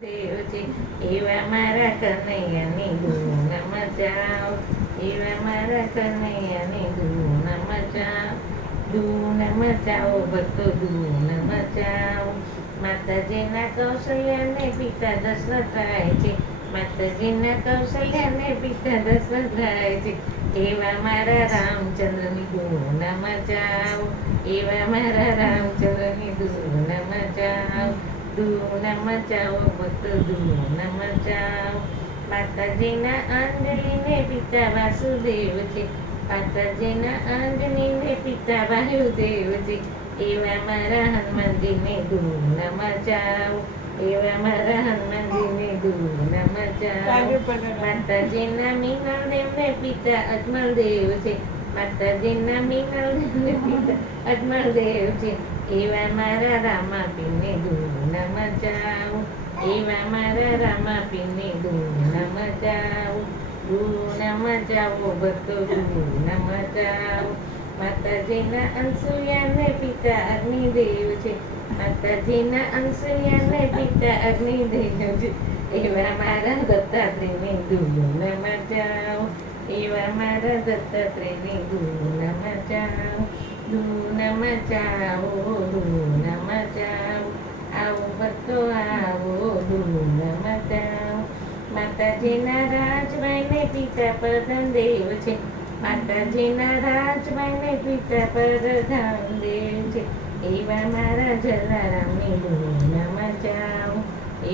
દેવ છે એવા મારા કનૈયાની ધૂન મચાવ, એવા મારા કનૈયાની ધૂન મચાવ, ધૂન મચાવો ભક્તો ધૂન મચાવો. માતાજીના કૌશલ્યાને પિતા દશરથ રાય છે, માતાજીના કૌશલ્યાને પિતા દશરથ રાય છે. એવા મારા રામચંદ્રની ધૂન મચાવો, એવા મારા રામચંદ્રની ધૂન મચાવો, ધૂન મચાવો ભક્તો ધૂન મચાવો. માતાજીના અંજલિને પિતા વાસુદેવ છે, માતાજીના અંજલિને પિતા વાયુદેવ છે. એવા મારા હનુમાનજીને ધૂન મચાવો, એવા મારા હનુમાનજીને ધૂન મચાવો. માતાજીના મીનળદેવને પિતા અજમલદેવ છે, માતાજીના મીનળદેવને પિતા અજમલદેવ છે. એવા મારા રામાપીરને ધૂન મચાવો, એવા મારા રામાપીરને ધૂન મચાવો, ધૂન મચાવો ભક્તો ધૂન મચાવો. માતાજીના અનસુયાને પિતા અગ્નિદેવ છે, માતાજીના અનસુયાને પિતા અગ્નિદેવ છે. એવા મારા દત્તાત્રેયને ધૂન મચાવો, એવા મારા દત્તાત્રેયને ધૂન મચાવો, ધૂન મચાવો, ધૂન મચાવો. આવો ભક્તો આવો ધૂન મચાવો. માતાજીના રાજભાઈને પિતા પ્રધાનદેવ છે, માતાજીના રાજભાઈને પિતા પ્રધાનદેવ છે. એવા મારા જલારામની ધૂન મચાવો,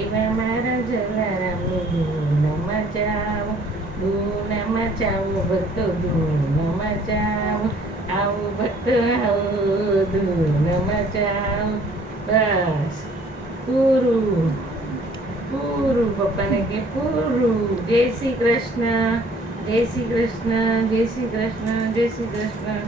એવા મારા જલારામની ધૂન મચાવો, ધૂન મચાવો ભક્તો ધૂન મચાવો. આવો ભક્તો આવો ધૂન મચાવો. બસ પૂરું પૂરું, પપ્પાને કે પૂરું. જય શ્રી કૃષ્ણ, જય શ્રી કૃષ્ણ, જય શ્રી કૃષ્ણ, જય શ્રી કૃષ્ણ.